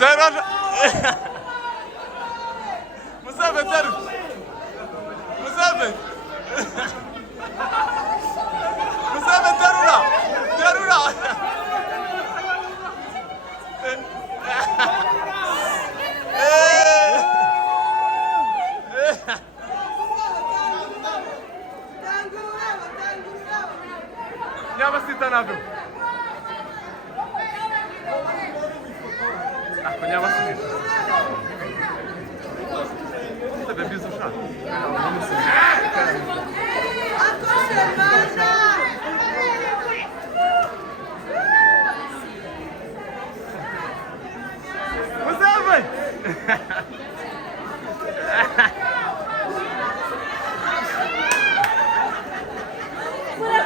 Terör. Musafir terör. Musafir. Musafir terura. Terura. Nyama sita navyo. Nyama sita. Você bebe isso chá? Você vai?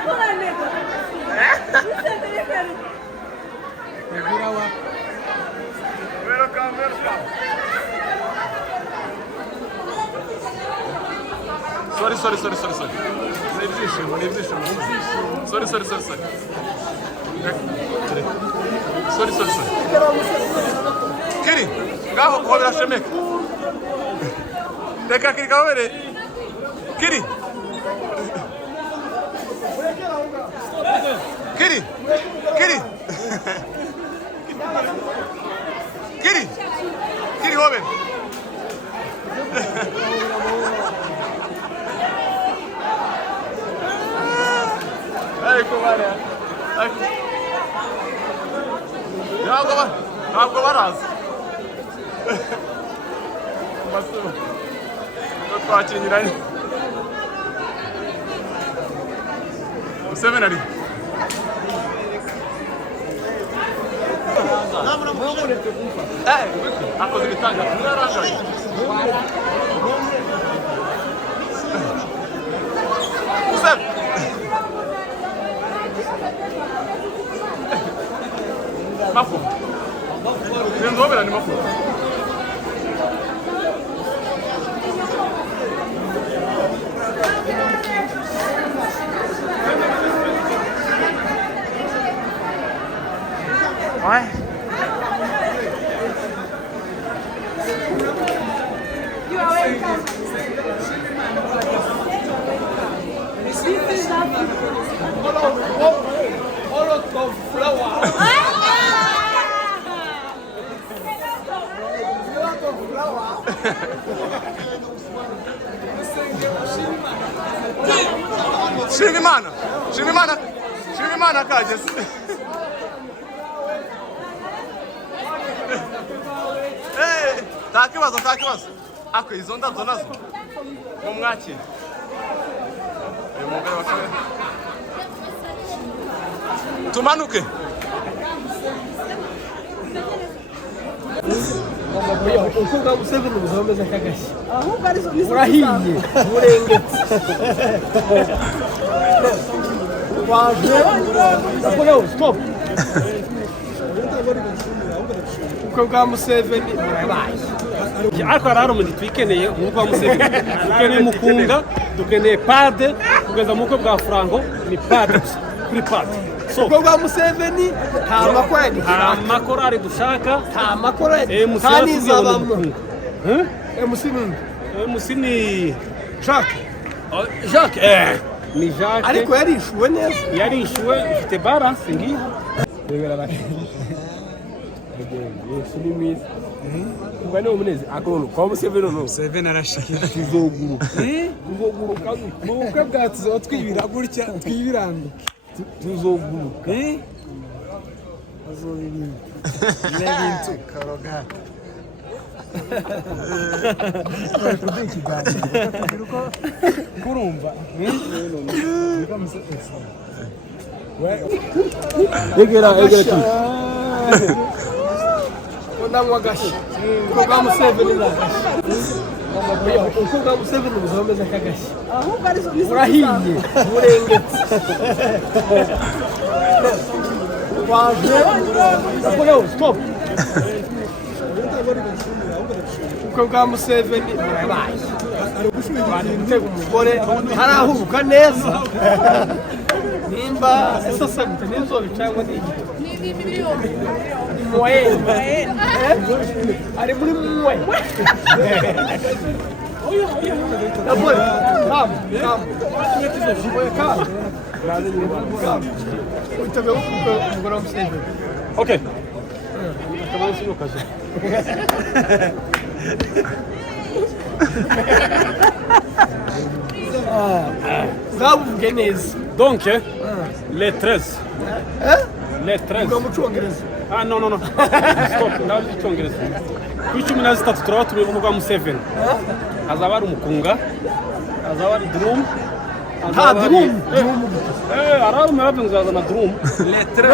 Pula, nego. Segura lá. Welcome. Sorry. Не вдишимо. Sorry. Sorry. Kiri, ngaho hobera shemek. Deka kiri kawere. Kiri. Kiri hobe. Kumare. Ntabwo baraza. Masumo. Twakinyiranye. Museveni ari. Akoze igitanga. Mwarangaye. Museveni. Mafu. Nzobera ni mafu. Why? You are welcome. This is All of flower. Shimimana kaje. Takibazo. Ako izo ndabyo nazo. Mumwakire. Umugore wakwe. Tumanuke. Uko Museveni uzomeza kagashi. ahubwo ari zo nizo Urahiye, urengetse. Waje. Stop. Uko bwa Museveni burabaye. Ariko hari umuntu twikeneye nk'uko wa Museveni. Dukeneye mukunga, dukeneye pade, kugeza mu bwo bwa Franco ni pade kuri pade. Uko bwa Museveni nta makorari dushaka. Nta makorari dushaka. Nta makorari. Museveni zabamo. MC ni Jacques. Ni Jacques. Ariko yarishuwe neza. Yarishuwe ifite balance ngiyo. Rebera la. Yesu ni mwiza. Ngwane umunezi akono kwa Museveni no. Museveni arashaka tuzoguruka. Tuzoguruka. Mu bukwe bwacu twibira gutya twibiranga. Tuzoguruka. Azobibintu. Nebintu karogata. Kurumva. Egera tu. Ndangwa gashi. Kwa Museveni la. Uko bwa Museveni uzomeza kagashi. ahubwo ari zo nizo Urahiye, urengetse. Waje. Stop. Uko bwa Museveni burabaye. bari gutega umugore harahubuka neza nimba esasagute n'inzobe cyangwa n'igiti mwe ari muri mwe Amor, calma. Muito bem, agora vamos ver. Ok. Acabamos de colocar já. Bravo, Guinness. Donc, les 13. Les 13. Como cyongereza. Ah, no. Stop, ndaho cyongereza. Ku 13 turaba turi mu rwa Museveni. Hazaba ari umukunga, hazaba ari drum, drum. Ararume babengazana drum. Letre.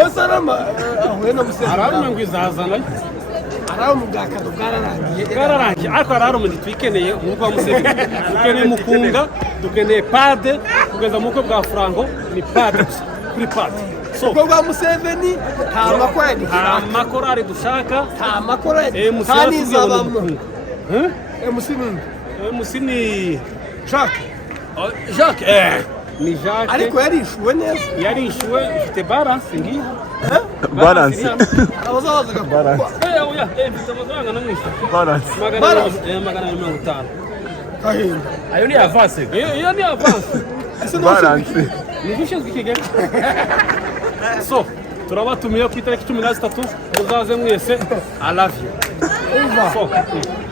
Ahuye no Museveni. Ararume ngwizazana. Ararume bwakado bwararangiye. Ariko ararume twikeneye mu rwa Museveni. Dukeneye mukunga, dukeneye pade, kugeza mu ko bwa Franco ni pade kuri pade. Ubwo bwa Museveni nta makorari dushaka, nta makorari kandi zabamwe. MC ni Jacques. Ni Jacques. Ariko yarishuwe neza. Yarishuwe ifite balance ngiyo. Balance. Abazaza balance. Oya, mfite amafaranga namwisha. Balance. Magana 50. Kahinda. Ayo ni avance. Iyo ni avance. Balance. Ni gushinzwe Kigali. So, turabatumiye ku itariki 13 muzaze mwese. I love you.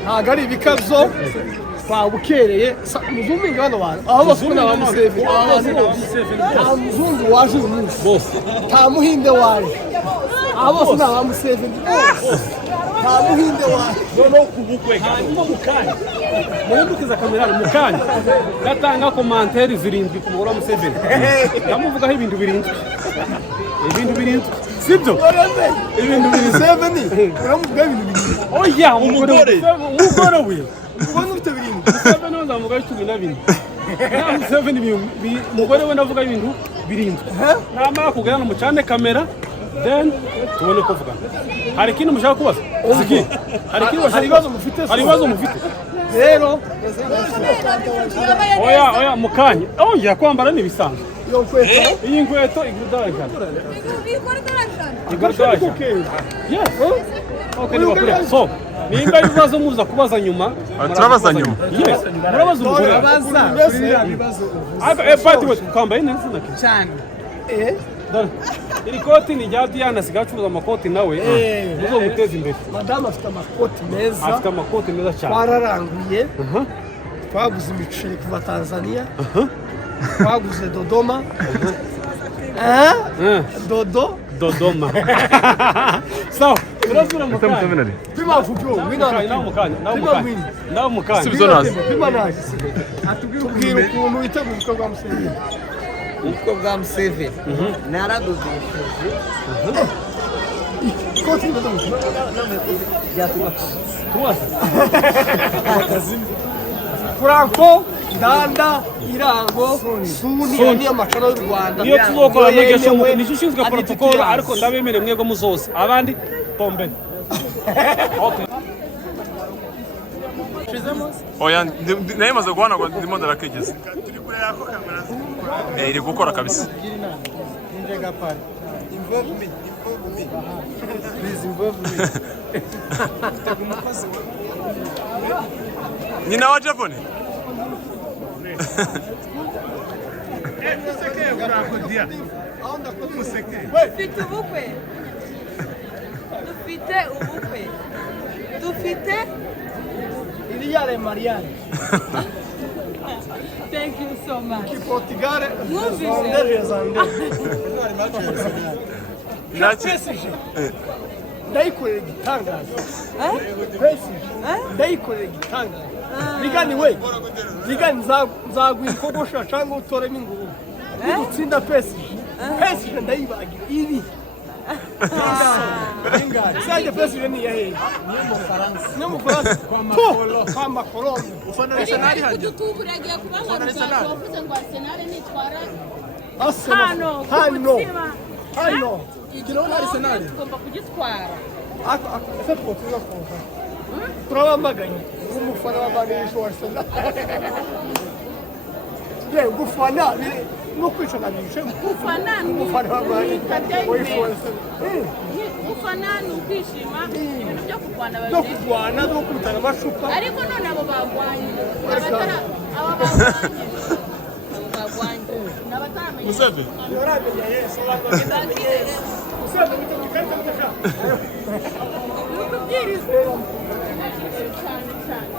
Ntabwo ari ibikazo twabukereye muzumvinga hano bantu aho basubira ba Museveni nta muzungu waje uyu munsi nta muhinde waje aho bose ni aba Museveni nta muhinde waje noneho kubukwe hanyuma mukanya muhindukiza kamera mukanya gatanga komanteri zirindwi ku mugore wa Museveni ndamuvugaho ibintu birindwi sibyo ibintu biri Museveni uramuvuga ibintu birindwi oya umugore we ubona ufite birindwi Museveni nzamugaho 12 Museveni umugore we ndavuga ibintu birindwi namara kugana mu cyane kamera then tubone ko vuga hari ikintu mushaka kubaza ziki hari ibibazo mufite rero oya mukanya oya kwambara ni bisanzwe iyi nkweto igurudaraga yes okay so nimba ibibazo muza kubaza nyuma turabaza nyuma yes murabaza umugore pati we kwambaye neza cyane iri koti ni rya Diana sigacuruza amakoti nawe muzo muteza imbere madame afite amakoti meza cyane twararanguye twaguze imiceri kuva Tanzania twaguze Dodoma Dodoma so turasura mukanya pima fujo nawe mukanya sibyo nazi atubwira ukuntu witeguye ubukwe bwa Museveni ubukwe bwa Museveni naradodesheje ikoti Franco Danda Irango Suni ni amakara y'u Rwanda iyo tuzokora mugesho ni ushinzwe protocol ariko ndabemere mwego muzose abandi tombe okay oya nayemaze guhana ngo ndimo ndarakegeza turi kure yako kamera iri gukora kabisa Nyina wa Japoni Dufite Iliare Mariani. Thank you so much. Portugal. Ndaikorera igitangaza. Ndaikorera igitangaza. Ligani we. Ligani nzagwikogosha cyangwa utoremo inguru. Utsinda PSG. PSG ndayibagira ibi. Side PSG ni yahe. Ni mu Faransa. Kwa Macron. Ufana Arsenal hano. YouTube uragiye kubanga wavuze ngo Arsenal nitwara. Hano. Ikiro Arsenal ugomba kugitwara. Ese twotuza konka. turabamaganye nk'umufana w'amanisho wa Arsenal yewe gufana no kwishanganisha Gufana ni umufana w'amanisho wa Arsenal gufana ni ukwishima ibintu byo kurwana no babiri kurwana no kubitana amacupa ariko none abo bagwanye n'abataramenye Museveni yoramenye yesu Museveni ikarita mutaka kubyirizwa cyane cyane